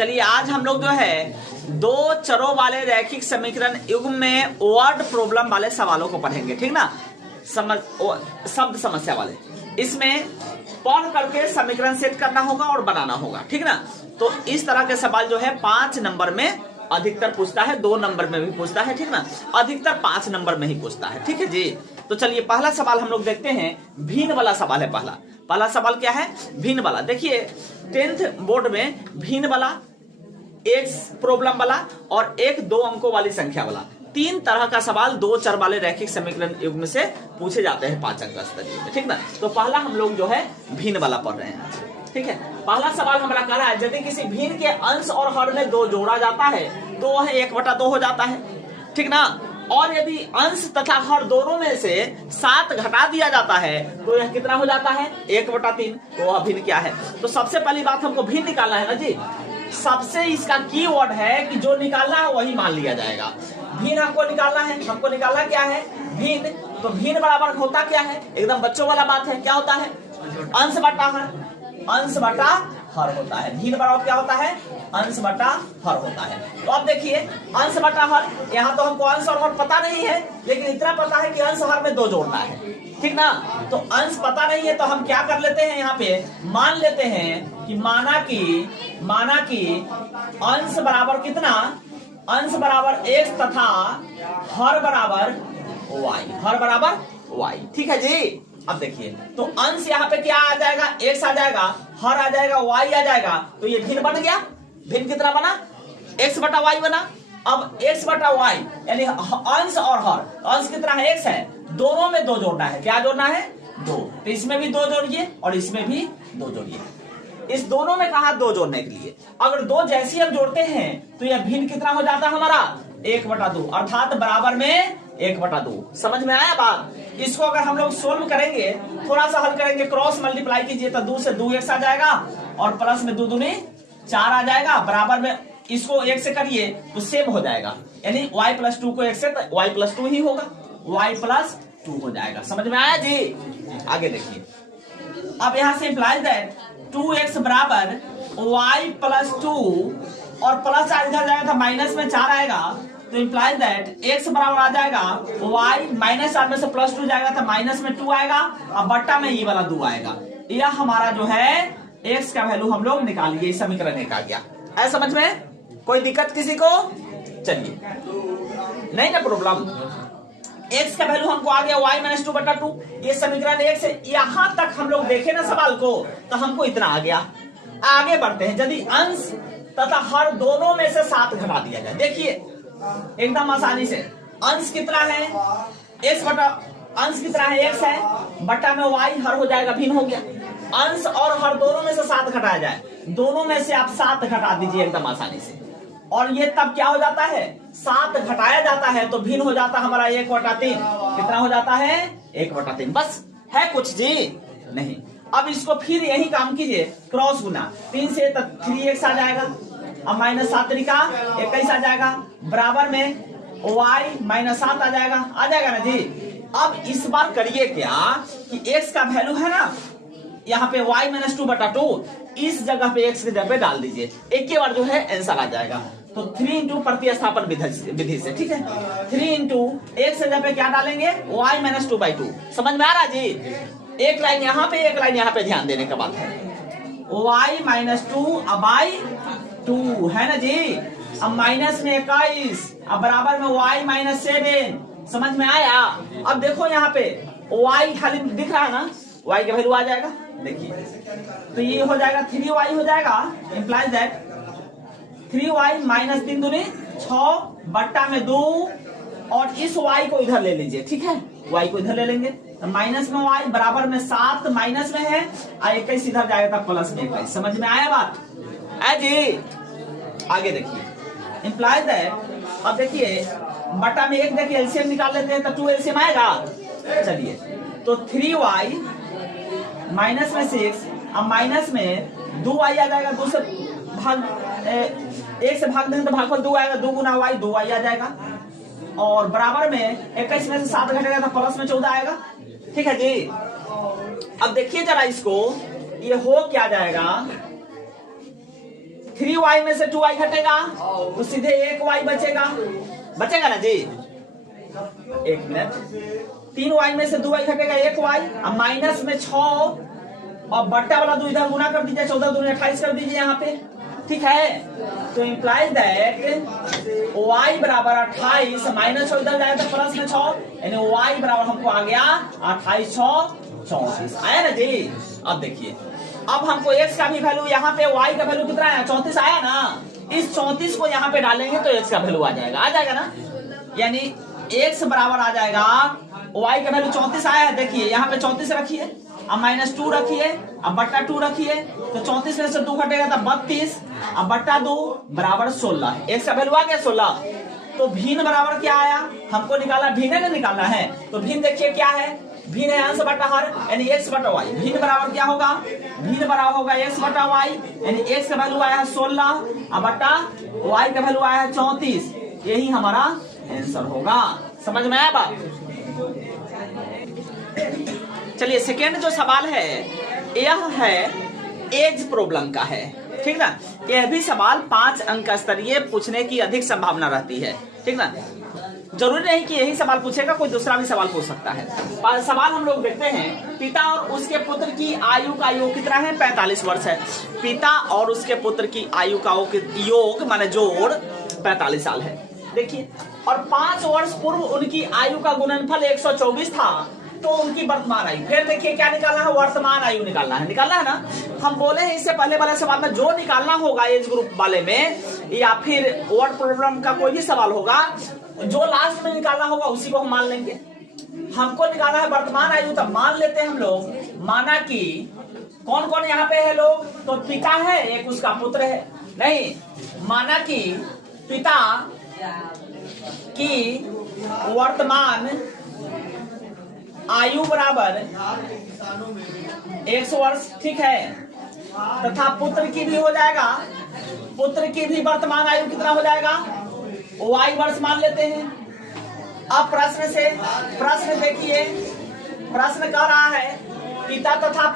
चलिए आज हम लोग जो है दो चरों वाले रैखिक समीकरण युग्म में वर्ड प्रॉब्लम वाले सवालों को पढ़ेंगे, ठीक ना। शब्द समस्या वाले, इसमें पढ़ करके समीकरण सेट करना होगा और बनाना होगा, ठीक ना। तो इस तरह के सवाल जो है 5 नंबर में अधिकतर पूछता है, 2 नंबर में भी पूछता है, ठीक ना। अधिकतर 5 नंबर में ही पूछता है, ठीक है जी। तो चलिए पहला सवाल हम लोग देखते हैं, भिन्न वाला सवाल है। पहला सवाल क्या है? भिन्न वाला। देखिए 10th बोर्ड में भिन्न वाला, एक प्रॉब्लम वाला और एक 2 अंकों वाली संख्या वाला, 3 तरह का सवाल 2 चर वाले रैखिक समीकरण युग्म से पूछे जाते हैं 5 अंक स्तरीय में, ठीक ना। तो पहला हम लोग जो है भिन्न वाला पढ़ रहे हैं, ठीक है। पहला सवाल हमारा कह रहा है यदि किसी भिन्न के अंश और हर में 2 जोड़ा जाता है तो वह 1/2 हो जाता है, ठीक ना। और यदि अंश तथा हर दोनों में से 7 घटा दिया जाता है तो यह कितना हो जाता है? 1/3। तो वह भिन्न क्या है? तो सबसे पहली बात हमको भिन्न निकालना है ना जी। सबसे इसका कीवर्ड है कि जो निकालना है वही मान लिया जाएगा। भिन्न हमको निकालना है, हमको निकालना क्या है? भिन्न। तो भिन्न बराबर होता क्या है? एकदम बच्चों वाला बात है। क्या होता है? अंश बटा हर। अंश बटा हर होता है। भिन्न बराबर क्या होता है? अंश बटा हर होता है। तो अब देखिए अंश बटा हर, यहाँ तो हमको अंश और हर पता नहीं है, लेकिन इतना पता है कि अंश हर में 2 जोड़ना है, ठीक ना। तो अंश पता नहीं है तो हम क्या कर लेते हैं, यहाँ पे मान लेते हैं कि माना कि अंश बराबर कितना? अंश बराबर x तथा हर बराबर y। हर बराबर y, ठीक है जी। अब देखिए तो अंश यहाँ पे क्या आ जाएगा? x आ जाएगा, हर आ जाएगा, y आ जाएगा। तो ये भिन्न बन गया। भिन्न कितना बना? x बटा y बना। अब x बटा y यानी अंश और हर, अंश कितना है? x है, दोनों में 2 जोड़ना है। क्या जोड़ना है? 2। तो इसमें भी 2 जोड़िए और इसमें भी 2 जोड़िए। इस दोनों में कहा 2 जोड़ने के लिए। अगर 2 जैसी हम जोड़ते हैं तो यह भिन्न कितना हो जाता है हमारा? 1/2, अर्थात बराबर में 1/2। समझ में आया बात? इसको अगर हम लोग सोल्व करेंगे, थोड़ा सा हल करेंगे, क्रॉस मल्टीप्लाई कीजिए तो 2 से 2x आ जाएगा और प्लस में 2 दूनी 4 आ जाएगा। बराबर में इसको 1 से करिए तो सेम हो जाएगा, यानी y+2 को 1 से तो y+2 ही होगा, y+2 हो जाएगा। समझ में आया जी? आगे देखिए, अब यहां से इंप्लाइज दैट 2x बराबर y+2 और प्लस इधर जाएगा था माइनस में 4 आएगा, तो इंप्लाइज दैट x बराबर आ जाएगा y माइनस 4 में से +2 जाएगा तो माइनस में 2 आएगा और बट्टा में ये वाला 2 आएगा। यह हमारा जो है x का वैल्यू हम लोग निकाल लिए, समीकरण एक आ गया। ऐसा समझ में? कोई दिक्कत किसी को? चलिए, नहीं ना प्रॉब्लम। x का वैल्यू हमको आ गया y-2/2। ये समीकरण 1 से यहां तक हम लोग देखे ना सवाल को तो हमको इतना आ गया। आगे बढ़ते हैं। यदि अंश तथा हर दोनों में से 7 घटा दिया जाए, देखिए एकदम आसानी से। अंश कितना है? अंश कितना है? x है, बटा में y, हर हो जाएगा, भिन्न हो गया। अंश और हर दोनों में से 7 घटाया जाए, दोनों में से आप 7 घटा दीजिए एकदम आसानी से, और ये तब क्या हो जाता है? 7 घटाया जाता है तो भिन्न हो जाता है हमारा 1/3। कितना हो जाता है? 1/3। बस है कुछ जी? नहीं। अब इसको फिर यही काम कीजिए, क्रॉस गुना 3 से 3x आ जाएगा, अब -7 तरीका 21 आ जाएगा, बराबर में y-7 आ जाएगा ना जी। अब इस बार करिए क्या कि x का वैल्यू है ना, यहाँ पे y-2/2, इस जगह पे x की जगह पे डाल दीजिए, एक के बार जो है आंसर आ जाएगा। तो 3 प्रतिस्थापन विधि से, ठीक है। 3 x की जगह पे क्या डालेंगे? y-2/2। समझ में आ रहा जी? एक लाइन यहाँ पे, एक लाइन यहाँ पे, ध्यान देने का बात है। y-2/2 है ना जी। अब माइनस में 21, अब बराबर में y-7। समझ में आया? अब देखो यहाँ पे y खाली दिख रहा है ना, y का वैल्यू आ जाएगा, देखिए। तो ये हो जाएगा 3y हो जाएगा, इंप्लाइज दैट 3y -3 दूनी 6 बट्टा में 2, और इस y को इधर ले लीजिए, ठीक है। y को इधर ले लेंगे तो माइनस में y, बराबर में 7 माइनस में है, 21 इधर जाएगा तो प्लस में 21। समझ में आया बात? जी आगे देखिए, इंप्लाइज दैट, अब देखिए बटा में 1 देखिए एलसीएम निकाल लेते हैं तो 2 एलसीएम आएगा। चलिए तो 3y माइनस में 6, अब माइनस में 2y आ जाएगा, 2 से भाग 1 से भाग देंगे तो भागफल 2 आएगा, 2 गुना y, 2y आ जाएगा, और बराबर में 21 में से 7 घटेगा तो प्लस में 14 आएगा, ठीक है जी। अब देखिए जरा इसको, ये हो क्या जाएगा 3y में से 2y घटेगा तो सीधे 1y बचेगा, बचेगा ना जी। एक मिनट, 3y में से 2y घटेगा 1y, अब माइनस में 6 और बट्टा वाला 2 इधर गुना कर दीजिए, 14 दूनी 28 कर दीजिए यहाँ पे, ठीक है। तो इंप्लाइज दैट y बराबर 28 माइनस 6 इधर जाएगा तो प्लस में 6, यानी y बराबर हमको आ गया 28 6 34, आया ना जी। अब देखिए, अब हमको x का भी वैल्यू, यहाँ पे y का वैल्यू कितना आया 34 आया ना, इस 34 को यहाँ पे डालेंगे तो x का वैल्यू आ जाएगा ना, यानी x बराबर आ जाएगा, y का वैल्यू 34 आया है, देखिए यहाँ पे 34 रखिए, अब माइनस 2 रखिए, अब बट्टा 2 रखिए, तो 34 में से 2 घटेगा तो 32, अब बट्टा 2 बराबर 16, x का वैल्यू आ गया 16। तो भिन्न बराबर क्या आया, हमको निकाला भिन्न में निकालना है, तो भिन्न देखिए क्या है, भिन्न है अंश बटा हर, यानी x बटा y। भिन्न बराबर क्या होगा, भिन्न बराबर होगा x बटा y, यानी x का वैल्यू आया है 16 और बटा y का वैल्यू आया है 34, यही हमारा आंसर होगा। समझ में आया बात। चलिए सेकेंड जो सवाल है यह है एज प्रॉब्लम का है, ठीक ना। यह भी सवाल 5 अंक स्तरीय पूछने की अधिक संभावना रहती है, ठीक ना। जरूरी नहीं कि यही सवाल पूछेगा, कोई दूसरा भी सवाल पूछ सकता है। सवाल हम लोग देखते हैं, पिता और उसके पुत्र की आयु का योग कितना है, 45 वर्ष है। पिता और उसके पुत्र की आयु का योग माने जोड़ 45 साल है। देखिए, और 5 वर्ष पूर्व उनकी आयु का गुणनफल 124 था, तो उनकी वर्तमान आयु, फिर देखिए क्या निकालना है, वर्तमान आयु निकालना है ना। हम बोले हैं इससे पहले वाले सवाल में जो निकालना होगा एज ग्रुप वाले में, या फिर वर्ड प्रॉब्लम का कोई भी सवाल होगा, जो लास्ट में निकालना होगा उसी को हम मान लेंगे। हमको निकालना है वर्तमान आयु, तब मान लेते हैं हम लोग, माना कि कौन कौन यहाँ पे है लोग, तो पिता है, एक उसका पुत्र है, नहीं, माना कि पिता की वर्तमान आयु बराबर 100 वर्ष, ठीक है, तथा पुत्र की भी हो जाएगा, पुत्र की भी वर्तमान आयु कितना हो जाएगा, y वर्ष मान लेते हैं। अब प्रश्न देखिए, प्रश्न कह रहा है पिता तथा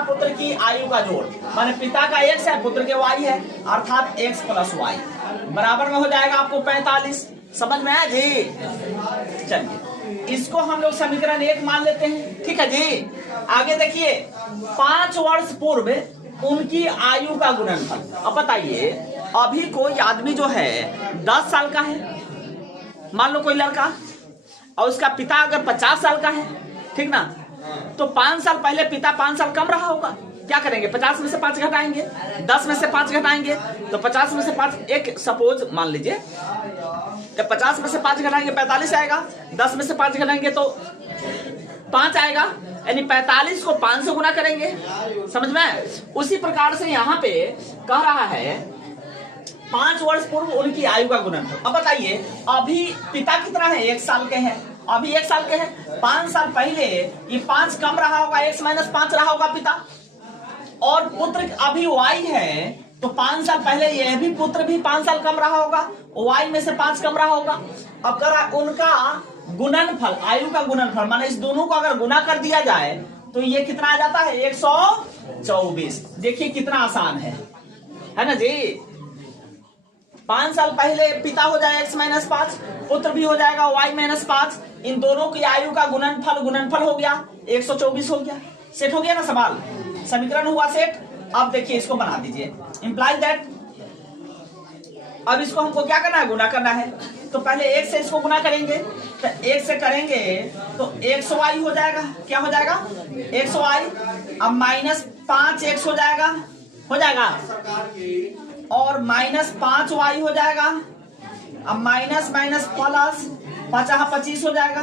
पुत्र की आयु का जोड़, माने पिता का x है, पुत्र के y है, अर्थात x प्लस y बराबर में हो जाएगा आपको 45। समझ में आया जी। चलिए इसको हम लोग समीकरण 1 मान लेते हैं, ठीक है जी। आगे देखिए, 5 वर्ष पूर्व उनकी आयु का गुणनफल। अब बताइए, अभी कोई आदमी जो है 10 साल का है, मान लो कोई लड़का, और उसका पिता अगर 50 साल का है, ठीक ना, तो 5 साल पहले पिता 5 साल कम रहा होगा, क्या करेंगे, 50 में से 5 घटाएंगे, 10 में से 5 घटाएंगे, तो 50 में से 5, एक सपोज मान लीजिए, जब 50 में से 5 घटाएंगे 45 आएगा, 10 में से 5 घटाएंगे तो 5 आएगा, यानी 45 को 5 से गुना करेंगे। समझ में। उसी प्रकार से यहाँ पे कह रहा है 5 वर्ष पूर्व उनकी आयु का गुणनफल। अब बताइए, अभी पिता कितना है, 1 साल के हैं, अभी 1 साल के हैं, 5 साल पहले ये 5 कम रहा होगा, x माइनस 5 रहा होगा पिता, और पुत्र अभी y है, तो 5 साल पहले यह भी पुत्र भी 5 साल कम रहा होगा, y में से 5 कम रहा होगा। अब करा उनका गुणनफल, आयु का गुणनफल, माने इस दोनों को अगर गुना कर दिया जाए तो ये कितना आ जाता है, 124। देखिए कितना आसान है ना जी। 5 साल पहले पिता हो जाए x माइनस 5, पुत्र भी हो जाएगा y माइनस 5, इन दोनों की आयु का गुणनफल हो गया 124 हो गया। सेट हो गया ना सवाल, समीकरण हुआ सेट। अब देखिए इसको बना दीजिए, इंप्लाइज दैट। अब इसको हमको क्या करना है, गुना करना है, तो पहले 1 से इसको गुना करेंगे, तो 1 से करेंगे तो 100y हो जाएगा, क्या हो जाएगा 100y। अब माइनस 5x हो जाएगा और माइनस 5y हो जाएगा। अब माइनस माइनस प्लस 25 हो जाएगा,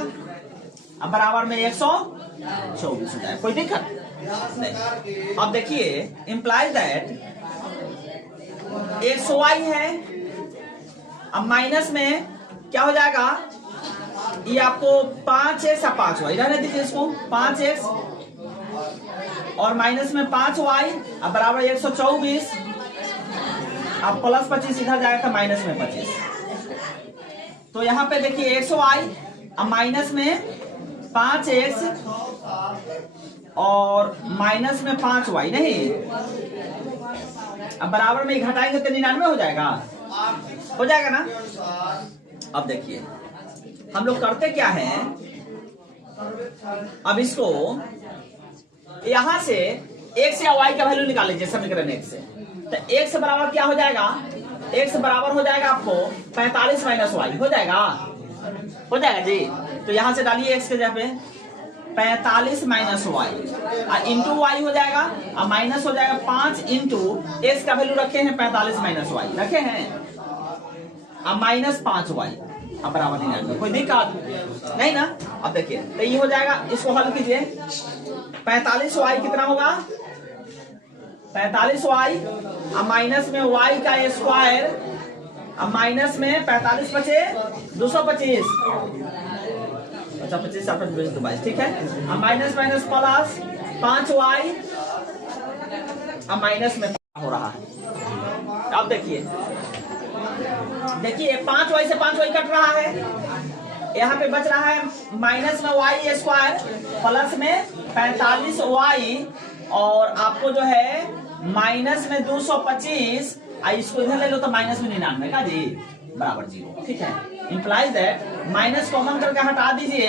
अब बराबर में 124 हो जाएगा। कोई दिक्कत नहीं। अब देखिए इंप्लाइज दैट 100y है, अब माइनस में क्या हो जाएगा, ये आपको 5x और 5y रहने दीजिए, इसको 5x और माइनस में 5y, अब बराबर 124, अब प्लस 25 इधर जाएगा तो माइनस में 25। तो यहाँ पे देखिए 100y, अब माइनस में 5x और माइनस में 5y, नहीं अब बराबर में घटाएंगे तो 99 हो जाएगा, हो जाएगा ना। अब देखिए हम लोग करते क्या है, अब इसको यहां से x या y का वैल्यू निकाल लीजिए समीकरण 1 से। तो x बराबर क्या हो जाएगा, x बराबर हो जाएगा आपको 45 माइनस वाई, हो जाएगा जी। तो यहां से डालिए x के जगह पे 45 माइनस वाई इंटू वाई हो जाएगा, और माइनस हो जाएगा 5 इंटू एक्स का वैल्यू रखे हैं 45 माइनस वाई रखे हैं, अब माइनस 5 वाई, अब बराबर 99, कोई दिक्कत नहीं ना। अब देखिए तो ये हो जाएगा, इसको हल कीजिए, 45 वाई कितना होगा, 45 वाई अब माइनस में वाई का स्क्वायर, अब माइनस में 45 बचे 225, अच्छा 25 22, ठीक है। अब माइनस माइनस प्लस 5 वाई, अब माइनस में हो रहा है। अब देखिए 5 वाई से 5 वाई कट रहा है, यहाँ पे बच रहा है माइनस में वाई स्क्वायर प्लस में 45 वाई, और आपको जो है माइनस में 225, इसको इधर ले लो तो माइनस में 99 का जी बराबर 0, ठीक है। इंप्लाइज दैट माइनस कॉमन करके हटा दीजिए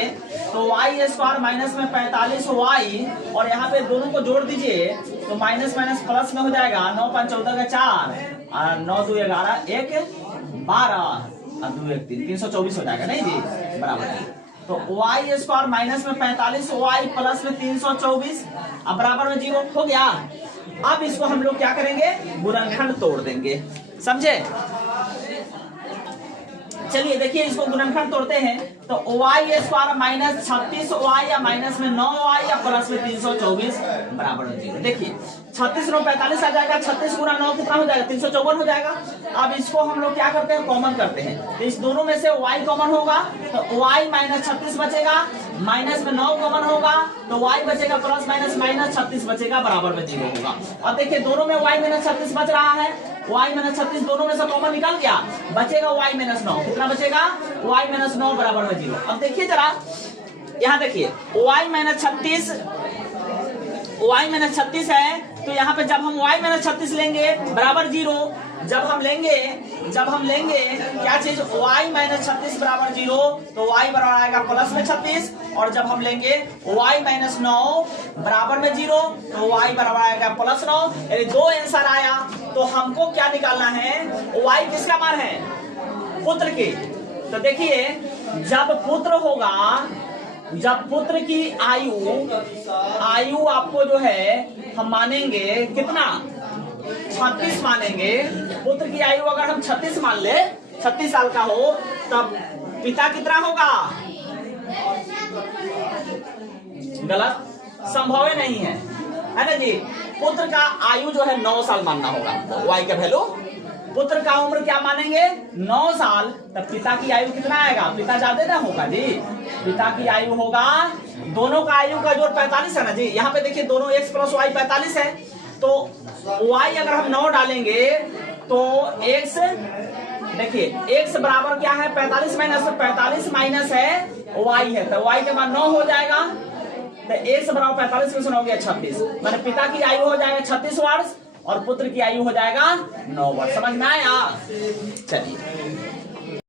तो वाई स्क्वायर माइनस में 45 वाई, और यहाँ पे दोनों को जोड़ दीजिए तो माइनस माइनस प्लस में हो जाएगा, 9 5 14 का 4, 9 2 11 1 12 और 2 1 3, 324 हो जाएगा नहीं जी बराबर। तो वाई स्क्वायर माइनस में 45 वाई प्लस में 324, अब बराबर में 0 हो गया। अब इसको हम लोग क्या करेंगे, गुणनखंड तोड़ देंगे, समझे। चलिए देखिए इसको गुणनखंड तोड़ते हैं, तो वाई स्क्वायर माइनस 36 वाई या माइनस में 9 वाई या प्लस में 324 बराबर में 0। देखिए 36 9 45 आ जाएगा, 36 गुना 9 कितना हो जाएगा, 354 हो जाएगा। अब इसको हम लोग क्या करते हैं, कॉमन करते हैं, तो इस दोनों में से y कॉमन होगा तो y माइनस 36 बचेगा, माइनस में 9 कॉमन होगा तो y बचेगा प्लस माइनस माइनस 36 बचेगा बराबर में 0 होगा। अब देखिए दोनों में y माइनस 36 बच रहा है, y माइनस 36 दोनों में से कॉमन निकल गया, बचेगा y माइनस 9, कितना बचेगा y माइनस 9 बराबर में 0। अब देखिए जरा यहाँ देखिए y माइनस 36 है, तो यहाँ पे जब हम y माइनस 36 लेंगे बराबर 0, जब हम लेंगे क्या चीज y माइनस 36 बराबर 0, तो y बराबर आएगा प्लस में 36, और जब हम लेंगे y माइनस 9 बराबर में 0 तो y बराबर आएगा प्लस 9, यानी 2 आंसर आया। तो हमको क्या निकालना है, y किसका मान है, पुत्र की। तो देखिए जब पुत्र की आयु आपको जो है हम मानेंगे कितना, 36 मानेंगे। पुत्र की आयु अगर हम 36 मान ले, 36 साल का हो, तब पिता कितना होगा, गलत, संभव ही नहीं है ना जी। पुत्र का आयु जो है 9 साल मानना होगा, वाई का वैल्यू, पुत्र का उम्र क्या मानेंगे 9 साल, तब पिता की आयु कितना आएगा, पिता ज्यादा ना होगा जी, पिता की आयु होगा, दोनों का आयु का जोड़ 45 है ना जी। यहाँ पे देखिए दोनों x प्लस वाई 45 है, तो y अगर हम 9 डालेंगे तो x, देखिए x बराबर क्या है 45 माइनस है y है, तो y के बाद 9 हो जाएगा, तो x बराबर 45 में से 9 गया 26, माने पिता की आयु हो जाएगा 36 वर्ष और पुत्र की आयु हो जाएगा 9 वर्ष। समझ में आया। चलिए